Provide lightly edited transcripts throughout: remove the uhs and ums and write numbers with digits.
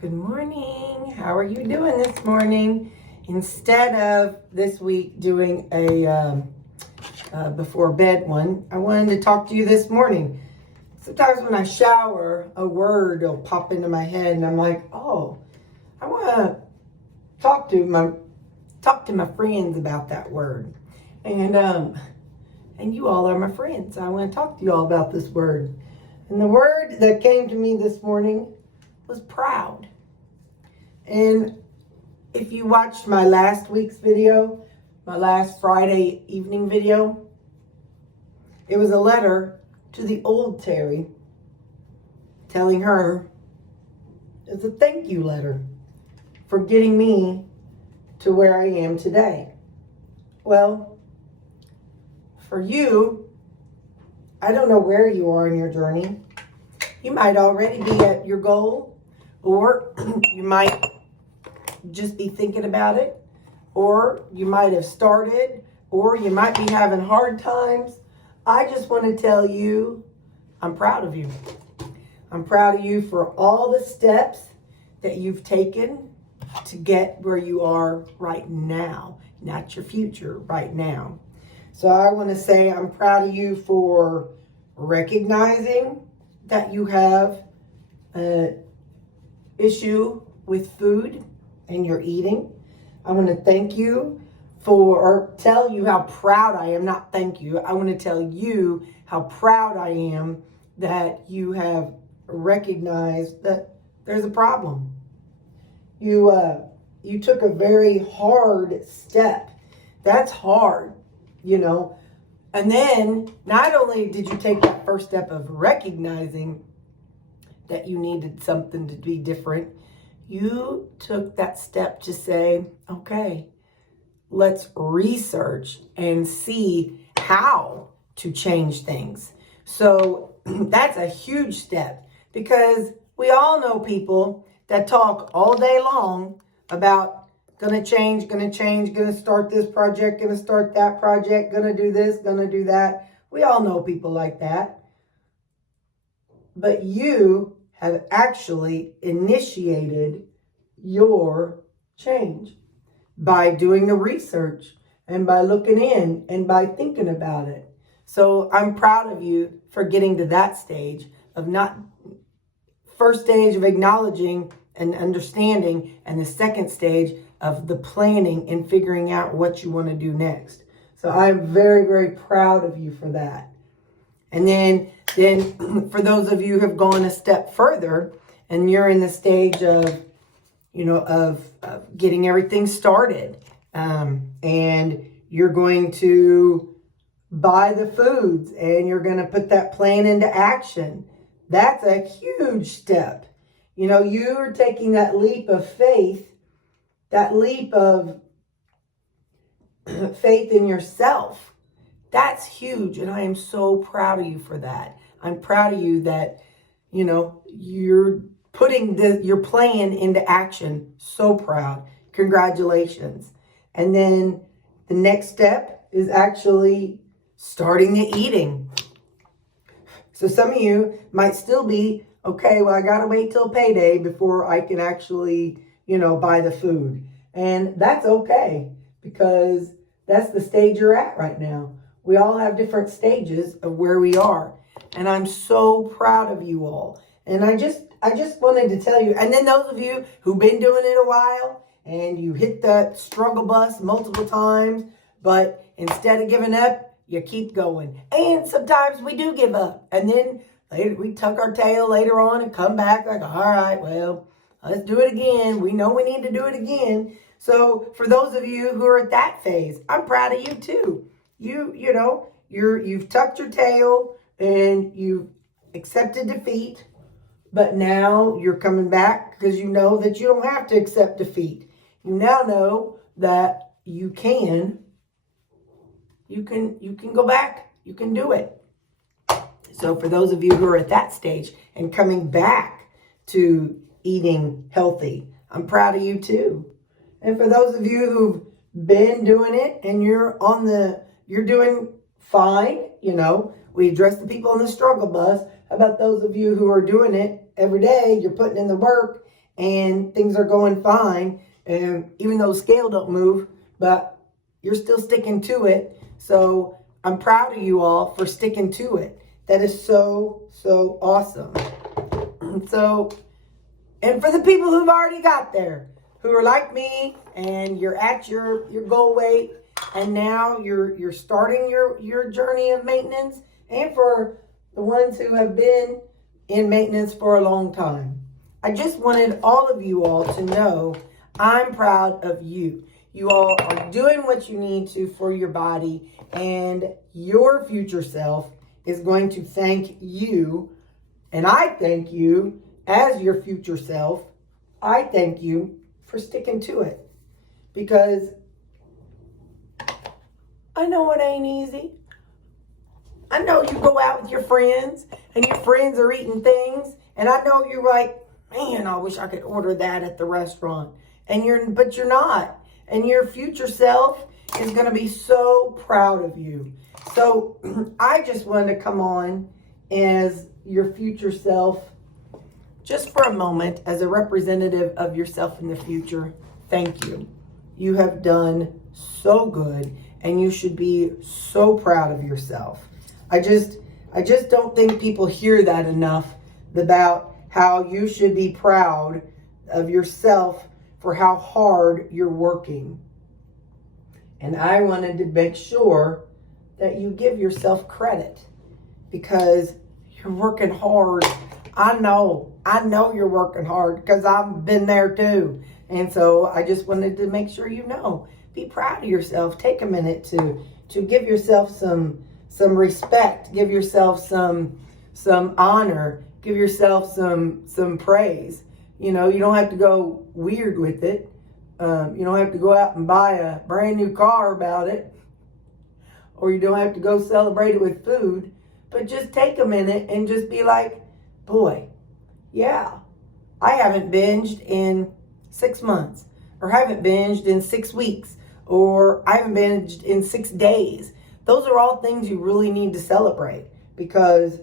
Good morning. How are you doing this morning? Instead of this week doing a before bed one, I wanted to talk to you this morning. Sometimes when I shower, a word will pop into my head and I'm like, oh, I want to talk to my friends about that word. And you all are my friends. I want to talk to you all about this word. And the word that came to me this morning was proud. And if you watched my last week's video, my last Friday evening video, it was a letter to the old Terry telling her it's a thank you letter for getting me to where I am today. Well, for you, I don't know where you are in your journey. You might already be at your goal, or you might just be thinking about it, or you might have started, or you might be having hard times. I just want to tell you, I'm proud of you. I'm proud of you for all the steps that you've taken to get where you are right now, not your future, right now. So I want to say I'm proud of you for recognizing that you have an issue with food and your eating. I want to thank you or tell you how proud I am, not thank you. I want to tell you how proud I am that you have recognized that there's a problem. You took a very hard step. That's hard, you know. And then not only did you take that first step of recognizing that you needed something to be different, you took that step to say, okay, let's research and see how to change things. So that's a huge step, because we all know people that talk all day long about gonna change, gonna start this project, gonna start that project, gonna do this, gonna do that. We all know people like that. But you have actually initiated your change by doing the research and by looking in and by thinking about it. So I'm proud of you for getting to that stage of first stage of acknowledging and understanding, and the second stage of the planning and figuring out what you want to do next. So I'm very, very proud of you for that. And then for those of you who have gone a step further and you're in the stage of, of getting everything started, and you're going to buy the foods and you're going to put that plan into action. That's a huge step. You're taking that leap of faith, that leap of faith in yourself. That's huge. And I am so proud of you for that. I'm proud of you that, you're putting your plan into action. So proud. Congratulations. And then the next step is actually starting the eating. So some of you might still be, okay, well, I got to wait till payday before I can actually, buy the food. And that's okay, because that's the stage you're at right now. We all have different stages of where we are. And I'm so proud of you all. And I just wanted to tell you, and then those of you who've been doing it a while and you hit that struggle bus multiple times, but instead of giving up, you keep going. And sometimes we do give up. And then we tuck our tail later on and come back like, all right, well, let's do it again. We know we need to do it again. So for those of you who are at that phase, I'm proud of you too. You've tucked your tail and you've accepted defeat, but now you're coming back because you know that you don't have to accept defeat. You now know that you can go back. You can do it. So for those of you who are at that stage and coming back to eating healthy, I'm proud of you too. And for those of you who've been doing it and you're doing fine, we address the people on the struggle bus. How about those of you who are doing it every day, you're putting in the work and things are going fine, and even though scale don't move, but you're still sticking to it. So I'm proud of you all for sticking to it. That is so, so awesome. So, and for the people who've already got there, who are like me, and you're at your goal weight, and now you're starting your journey of maintenance, and for the ones who have been in maintenance for a long time. I just wanted all of you all to know I'm proud of you. You all are doing what you need to for your body, and your future self is going to thank you. And I thank you as your future self. I thank you for sticking to it, because I know it ain't easy. I know you go out with your friends and your friends are eating things, and I know you're like, man, I wish I could order that at the restaurant. But you're not. And your future self is going to be so proud of you. So I just wanted to come on as your future self just for a moment, as a representative of yourself in the future. Thank you. You have done so good, and you should be so proud of yourself. I just don't think people hear that enough, about how you should be proud of yourself for how hard you're working. And I wanted to make sure that you give yourself credit, because you're working hard. I know you're working hard, because I've been there too. And so I just wanted to make sure you know. Be proud of yourself. Take a minute to give yourself some respect. Give yourself some honor. Give yourself some praise. You know, you don't have to go weird with it. You don't have to go out and buy a brand new car about it. Or you don't have to go celebrate it with food. But just take a minute and just be like, boy, yeah, I haven't binged in 6 months, or haven't binged in 6 weeks, or I haven't binged in 6 days. Those are all things you really need to celebrate, because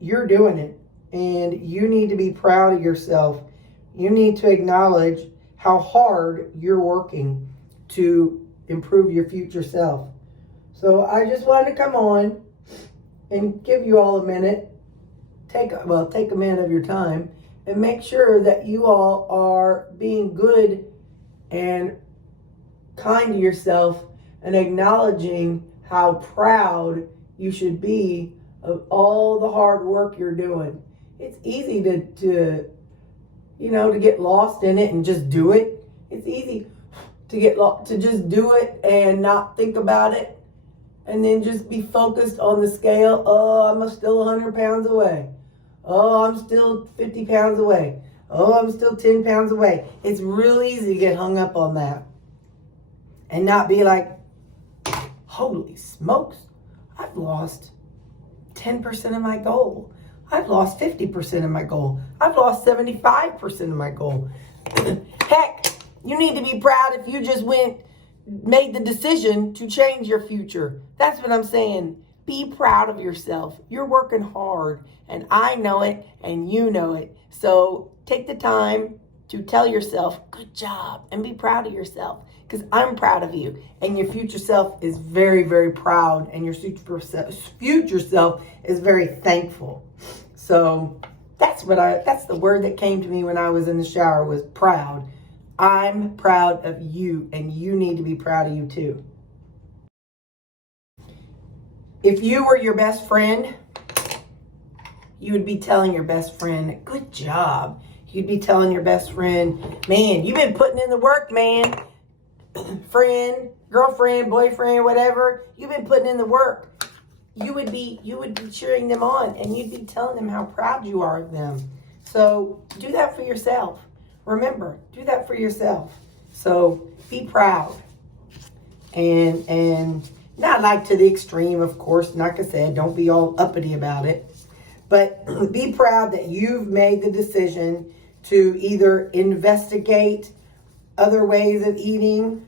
you're doing it, and you need to be proud of yourself. You need to acknowledge how hard you're working to improve your future self. So I just wanted to come on and give you all a minute. Take a minute of your time and make sure that you all are being good and kind to yourself, and acknowledging how proud you should be of all the hard work you're doing. It's easy to get lost in it and just do it. It's easy to just do it and not think about it, and then just be focused on the scale. Oh, I'm still 100 pounds away. Oh, I'm still 50 pounds away. Oh, I'm still 10 pounds away. It's real easy to get hung up on that and not be like, holy smokes, I've lost 10% of my goal. I've lost 50% of my goal. I've lost 75% of my goal. Heck, you need to be proud if you just made the decision to change your future. That's what I'm saying. Be proud of yourself. You're working hard, and I know it, and you know it. So take the time to tell yourself, good job, and be proud of yourself, because I'm proud of you, and your future self is very, very proud, and your future self is very thankful. So that's the word that came to me when I was in the shower, was proud. I'm proud of you, and you need to be proud of you too. If you were your best friend, you would be telling your best friend, good job. You'd be telling your best friend, man, you've been putting in the work, man. Friend, girlfriend, boyfriend, whatever, you've been putting in the work. You would be cheering them on, and you'd be telling them how proud you are of them. So do that for yourself. Remember, do that for yourself. So be proud. And not like to the extreme, of course. Like I said, don't be all uppity about it. But be proud that you've made the decision to either investigate other ways of eating,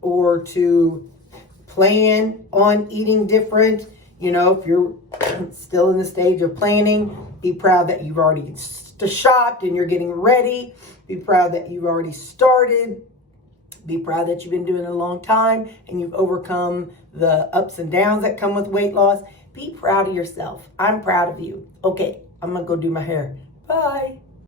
or to plan on eating different. You know, if you're still in the stage of planning, be proud that you've already started shopped and you're getting ready. Be proud that you've already started. Be proud that you've been doing it a long time and you've overcome the ups and downs that come with weight loss. Be proud of yourself. I'm proud of you. Okay, I'm going to go do my hair. Bye.